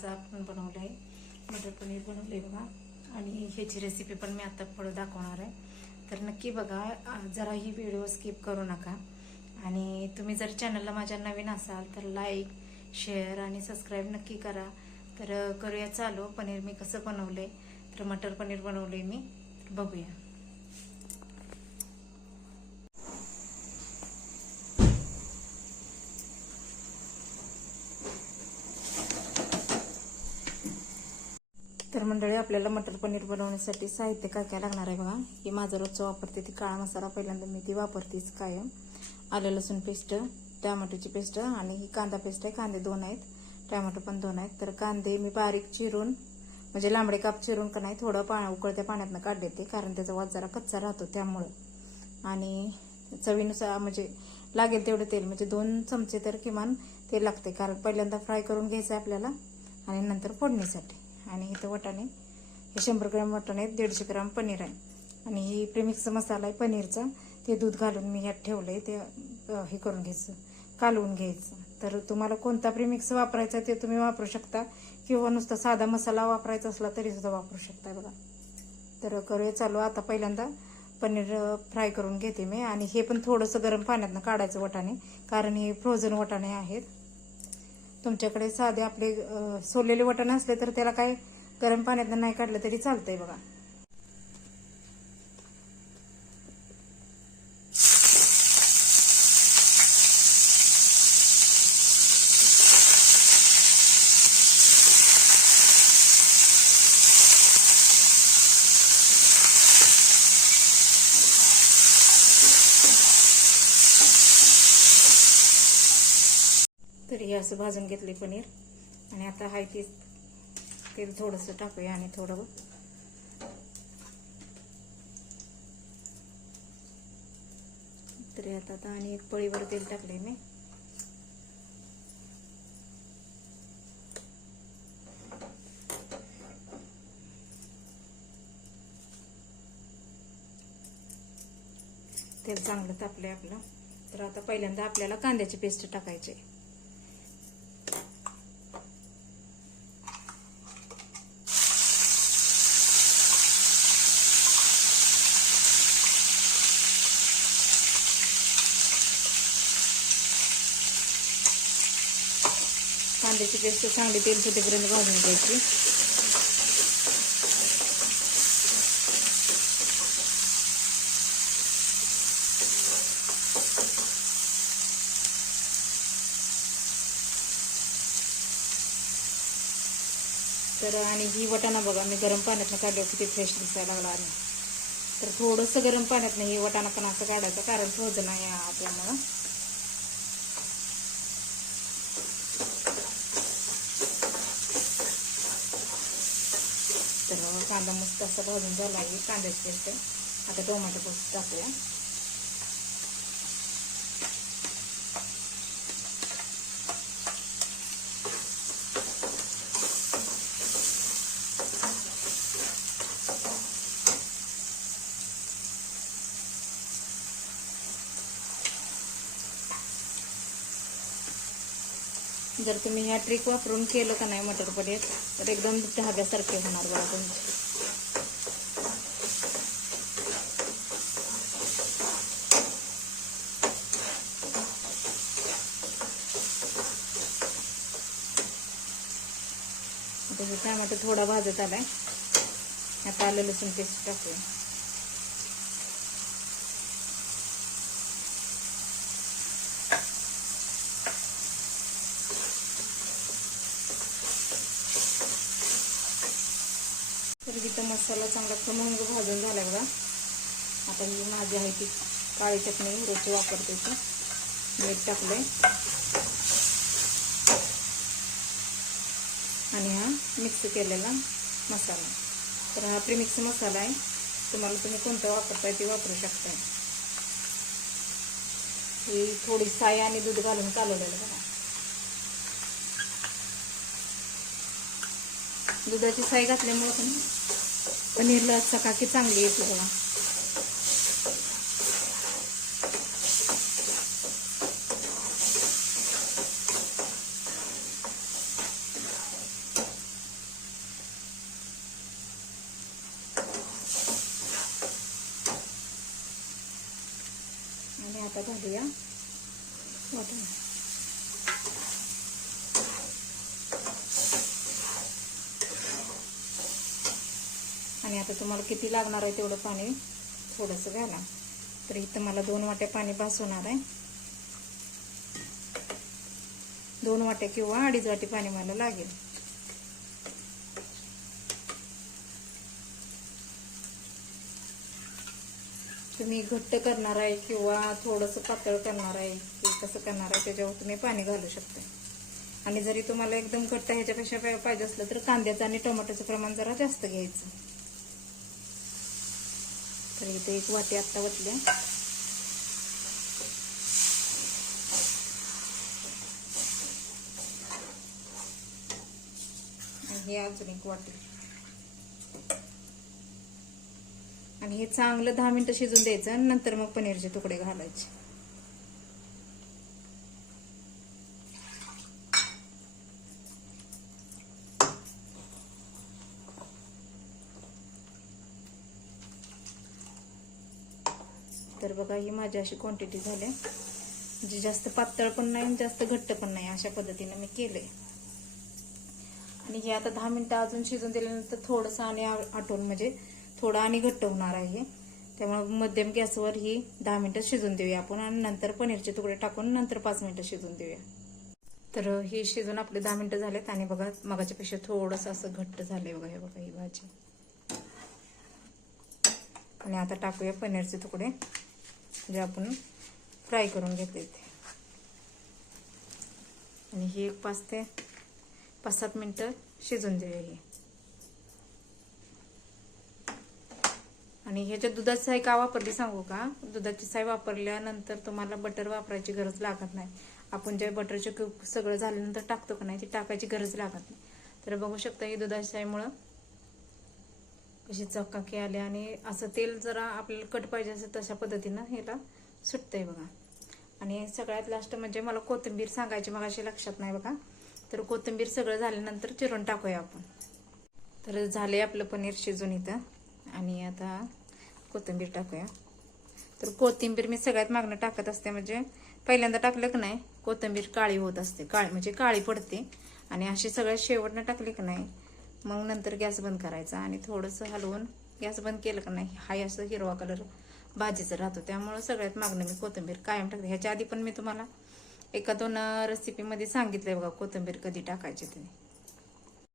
आज आपण बनवलं आहे मटर पनीर बनवलं आहे बघा. आणि ह्याची रेसिपी पण मी आता पुढे दाखवणार आहे. तर नक्की बघा, जरा ही व्हिडिओ स्किप करू नका. आणि तुम्ही जर चॅनलला माझ्या नवीन असाल तर लाईक, शेअर आणि सबस्क्राईब नक्की करा. तर करूया चालू. पनीर मी कसं बनवले, तर मटर पनीर बनवले मी, बघूया. तर मंडळी, आपल्याला मटर पनीर बनवण्यासाठी साहित्य काय काय लागणार आहे बघा. हे माझं रोजचं वापरते ती काळा मसाला, पहिल्यांदा मी ती वापरतेच कायम. आलं लसूण पेस्ट, टोमॅटोची पेस्ट आणि ही कांदा पेस्ट आहे. कांदे 2 आहेत, टोमॅटो पण 2 आहेत. तर कांदे मी बारीक चिरून, म्हणजे लांबडे काप चिरून का नाही, थोडं उकळत्या पाण्यातनं काढले ते, कारण त्याचा वास जरा कच्चा राहतो त्यामुळं. आणि चवीनुसार म्हणजे लागेल तेवढं तेल, म्हणजे 2 चमचे तर किमान तेल लागते, कारण पहिल्यांदा फ्राय करून घ्यायचं आहे आपल्याला आणि नंतर फोडणीसाठी. आणि इथं वाटाणे, हे 100 ग्रॅम वाटाणे आहेत, 150 ग्रॅम पनीर आहे. आणि ही प्रीमिक्स मसाला आहे पनीरचा, ते दूध घालून मी ह्यात ठेवलंय. ते हे करून घ्यायचं, कालवून घ्यायचं. तर तुम्हाला कोणता प्रीमिक्स वापरायचा ते तुम्ही वापरू शकता, किंवा नुसता साधा मसाला वापरायचा असला तरी सुद्धा वापरू शकता बघा. तर करूया चालू. आता पहिल्यांदा पनीर फ्राय करून घेते मी. आणि हे पण थोडंसं गरम पाण्यातनं काढायचं वाटाणे, कारण हे फ्रोझन वाटाणे आहेत. तुमच्याकडे साधे आपले सोललेले वाटाणे असले तर त्याला काय गरम पाण्यातनं नाही काढलं तरी चालतंय बघा. तर हे असं भाजून घेतले पनीर. आणि आता हाय तेल थोडंसं टाकूया आणि थोडं तरी आता आणि एक पळीवर तेल टाकले मी. तेल चांगलं तापलंय आपलं. तर आता पहिल्यांदा आपल्याला कांद्याची पेस्ट टाकायची. कांद्याची पेस्ट चांगली तेल सुटेपर्यंत भाजून घ्यायची. तर आणि ही वटाणा बघा, मी गरम पाण्यातनं काढलं, किती फ्रेश दिसायला लागला. आणि तर थोडंसं गरम पाण्यातनं ही वटाणा पण असं काढायचं, कारण फ्रोझन आहे त्यामुळं. तर कांदा मस्त असा भाजून झाला आहे. कांद्याची पेस्ट, आता टोमॅटो पेस्ट टाकूया. जर तुम्ही ह्या ट्रिक वापरून केलं का नाही मटर पनीर, तर एकदम ढाब्यासारखे होणार बघा तुमचे. टोमॅटो थोडा भाजत आलाय. आता आलं लसूण पेस्ट टाकूया. तर इथं मसाला चांगला खमंग भाजून झाला बघा. आता ही माझी आहे ती काळी चटणी, रोजची वापरते ती, मीठ टाकलंय. आणि हा मिक्स केलेला मसाला. तर हा प्रीमिक्स मसाला आहे, तुम्हाला तुम्ही कोणता वापरताय ते वापरू शकताय. ही थोडी साय आणि दूध घालून कालवलेलं बघा. दुधाची साय घातल्यामुळे पण पनीरला चकाकी चांगली येते बघा. आता घालूया वाटण. आणि आता तुम्हाला किती लागणार आहे तेवढं पाणी थोडंसं घाला. तर इथं मला 2 वाट्या पाणी बास होणार आहे. 2 वाट्या किंवा 2.5 वाटी पाणी मला लागेल. तुम्ही घट्ट करणार आहे किंवा थोडंसं पातळ करणार आहे की कसं करणार आहे त्याच्यावर तुम्ही पाणी घालू शकता. आणि जरी तुम्हाला एकदम घट्ट ह्याच्यापेक्षा पाहिजे असलं तर कांद्याचं आणि टोमॅटोचं प्रमाण जरा जास्त घ्यायचं. तर इथे 1 वाटी आत्ता वतल्या. हे अजून 1 वाटी. आणि हे चांगलं 10 मिनिटं शिजून द्यायचं आणि नंतर मग पनीरचे तुकडे घालायचे. तर बघा ही माझी अशी क्वांटिटी झाली. म्हणजे जास्त पातळ पण नाही जास्त घट्ट पण नाही अशा पद्धतीने मी केले. आणि हे आता 10 मिनिटं अजून शिजून दिल्यानंतर थोडंसं आणि आटून म्हणजे थोडं आणि घट्ट होणार आहे. त्यामुळे मध्यम गॅसवर ही 10 मिनिटं शिजून देऊया आपण आणि नंतर पनीरचे तुकडे टाकून नंतर 5 मिनिटं शिजून देऊया. तर ही शिजून आपले 10 मिनिटं झालेत आणि बघा मगाच्यापेक्षा थोडंसं असं घट्ट झालंय बघा. हे बघा ही भाजी. आणि आता टाकूया पनीरचे तुकडे जे आपण फ्राय करून घेतले ते. आणि ही 5 ते 5-7 मिनिटं शिजून देऊया हे. आणि ह्याच्यात दुधाची साय का वापरली सांगू का? दुधाची साय वापरल्यानंतर तुम्हाला बटर वापरायची गरज लागत नाही. आपण जे बटरचे क्यूब सगळं झाल्यानंतर टाकतो का नाही ती टाकायची गरज लागत नाही. तर बघू शकता ही दुधाची सायमुळं कशी चकाकी आली. आणि असं तेल जरा आपल्याला कट पाहिजे असेल तशा पद्धतीनं ह्याला सुटतंय बघा. आणि सगळ्यात लास्ट म्हणजे मला कोथिंबीर सांगायची मग अशी लक्षात नाही बघा. तर कोथिंबीर सगळं झाल्यानंतर चिरून टाकूया आपण. तर झाले आपलं पनीर शिजून इथं. आणि आता कोथिंबीर टाकूया. तर कोथिंबीर मी सगळ्यात मागणं टाकत असते. म्हणजे पहिल्यांदा टाकलं की नाही कोथिंबीर काळी होत असते. म्हणजे काळी पडते. आणि अशी सगळ्यात शेवटनं टाकली की नाही मग नंतर गॅस बंद करायचा आणि थोडंसं हलवून गॅस बंद केलं की नाही हाय असं हिरवा कलर भाजीचा राहतो. त्यामुळे सगळ्यात मागणं मी कोथिंबीर कायम टाकते. ह्याच्या आधी पण मी तुम्हाला 1-2 रेसिपीमध्ये सांगितलंय बघा कोथिंबीर कधी टाकायची ते.